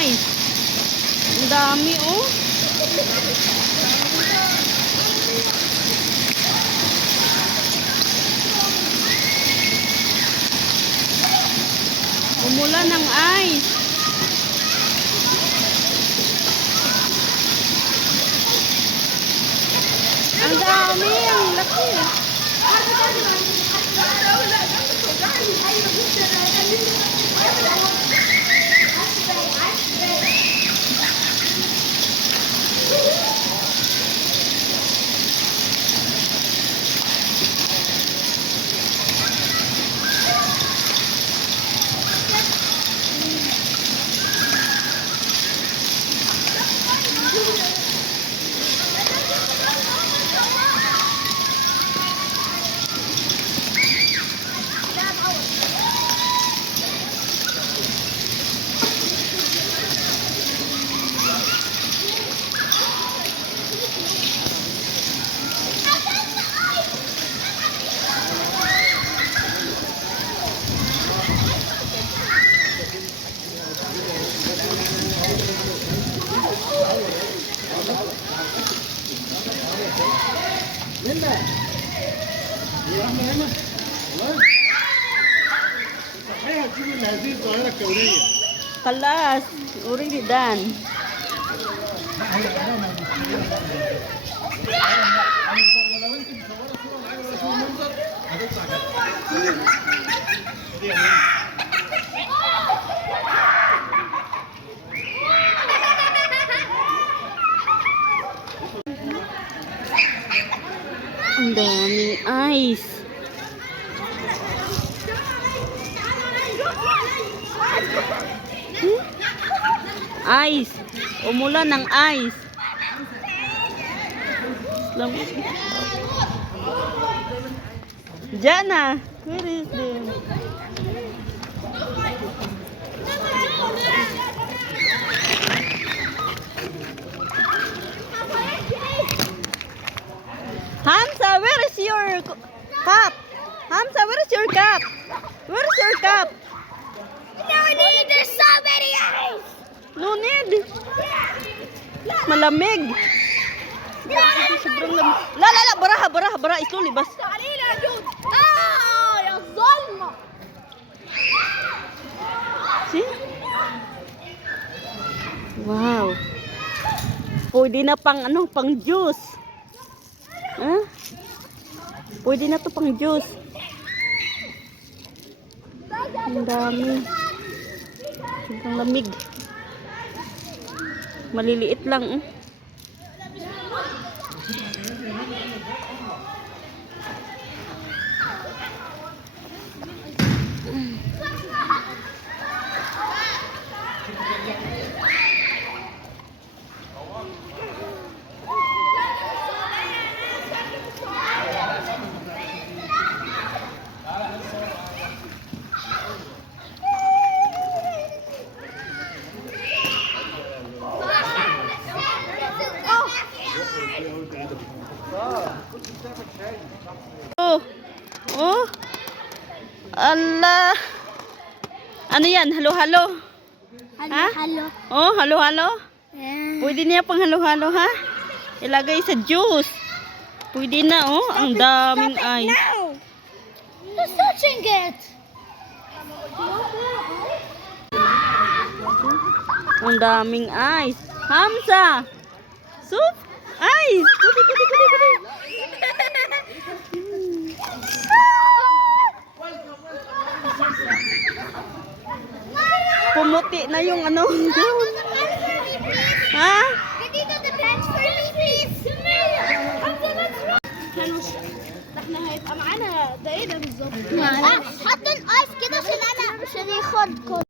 ice. Ang dami, oh. Umulan ng ice. Ang dami, ang laki. Kalas, already done. Ang daming ice. Ice. Umulan ng ice. Jana, where is them? Hamza, where is your cup? Hamza, where is your cup? Where is your cup? No need, there's so many ice. No need. Malamig. Sobrang lamig. La, baraha, slowly bas. تعالي يا جود. يا ظلمة. See? Wow. Pwede na pang pang juice. Huh? Pwede na to pang juice. Ang dami. Sobrang lamig. Maliliit lang. Oh. Allah. Ano yan? Halo-halo? Ha? Halo. Oh, halo-halo? Yeah. Pwede niya pang halo-halo, ha? Ilagay sa juice. Pwede na, oh. Ang daming ice. Now. Who's touching it? Ang daming ice. Hamza! Soup? Ice! Kudi. Pumuti na yung doon. Ha? Dito the transfer please. حمزة نحن هيبقى معانا ده ايه ده بالظبط؟